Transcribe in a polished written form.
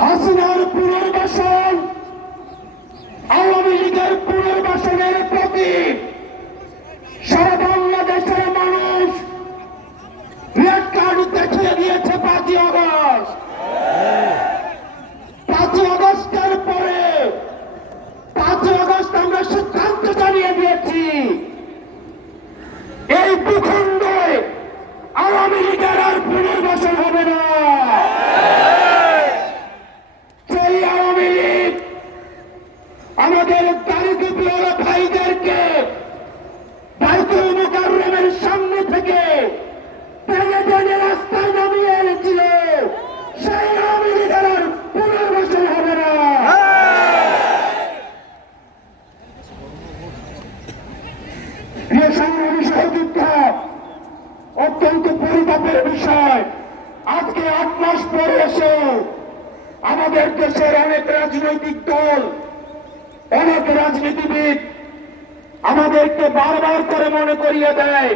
হাসিনার পুনর্বাসন আওয়ামী লীগের পুনর্বাসনের প্রতি সারা বাংলাদেশের মানুষ রেড কার্ড দেখিয়ে দিয়েছে 5ই আগস্ট। 5ই আগস্টের পরে 5ই আগস্ট আমরা সিদ্ধান্ত জানিয়ে দিয়েছি এই ভূখণ্ডে আওয়ামী লীগের আর পুনর্বাসন হবে না। সেই আওয়ামী লীগ আমাদের দারিদ্র্য ভাইদেরকে বাইতুল মুকাররমের সামনে থেকে টেনে টেনে রাস্তায় নামিয়ে এনেছিল, সেই আওয়ামী লীগের আর পুনর্বাসন হবে না। প্রিয় সংগ্রামী সহযোদ্ধা, অত্যন্ত পরিতাপের বিষয়, আজকে 8 মাস পরে এসে আমাদের দেশের অনেক রাজনৈতিক দল, অনেক রাজনীতিবিদ আমাদেরকে বারবার করে মনে করিয়ে দেয়